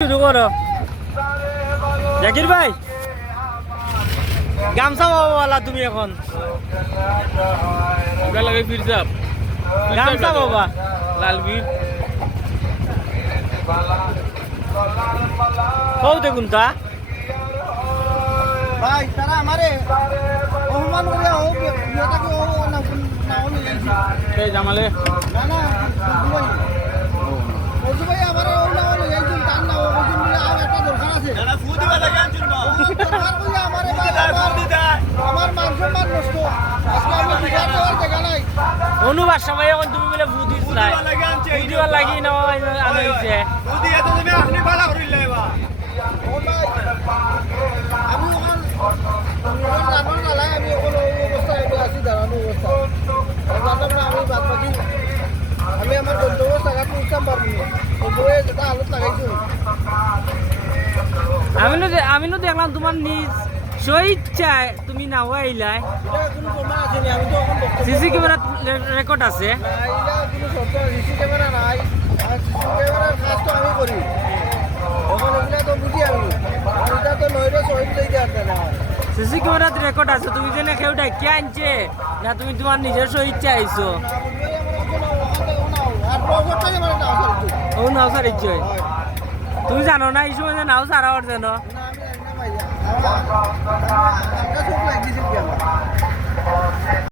শুরু করো জাকির ভাই, গামছা বাবা তুমি এখন আমরা লাগে ফিরজাব গামছা বাবা লালগির কও দেখুন তা ভাই তারা আমারে অপমান করে ও বিয়েটাকে ও না না হলে যাইছি এই জামালে না না বলছি ভাই আমারে ও না হলে যাইছি তার না ও বলছি বলে আর একটা দরকার আছে না ফু দিবা লাগে আনছুন না দরকার কইয়া আমারে ফু দিদা আমার মান সম্মান নষ্ট আজকে আমি বিচার দেওয়ার জায়গা নাই অনুবাদ সময় এখন তুমি বলে বুদ্ধি নাই দিবা লাগে আনছে বুদ্ধি লাগি না আনে হইছে ফু দিয়া তো তুমি আপনি বালা করিলে বা ও ভাই আমি ওখান জানার নালাই আমি ওখানে ওই অবস্থায় আমি আছি দাঁড়ানো অবস্থা জানলাম না আমি বাদ বাকি আমি আমার গন্তব্য জায়গাতে উঠতাম পারবো না ওপরে যেটা হালত লাগাইছো আমি তো দেখলাম তোমার নিজ স্বইচ্ছায় তুমি নাও আইলাই এটা কোনো প্রমাণ আছে না আমি তো এখন বক্তব্য সিসি ক্যামেরা রেকর্ড আছে না এটা কোনো শর্ত সিসি ক্যামেরা নাই আর সিসি ক্যামেরার কাজ তো আমি করি এখন এগুলা তো বুঝি আমি এটা তো নইলে সহিত লই দেওয়ার না সিসি ক্যামেরা রেকর্ড আছে তুমি যে কেউ ডাকি আনছে না তুমি তোমার নিজের স্বইচ্ছা আইছো আর প্রগতটাই মানে না আসলে ও নাও সার ইচ্ছয় তুমি জানো না এই সময় নাও সারা ওর জানো না আমি জানি না ভাই আমার চোখ লাগিয়েছিল কি আমার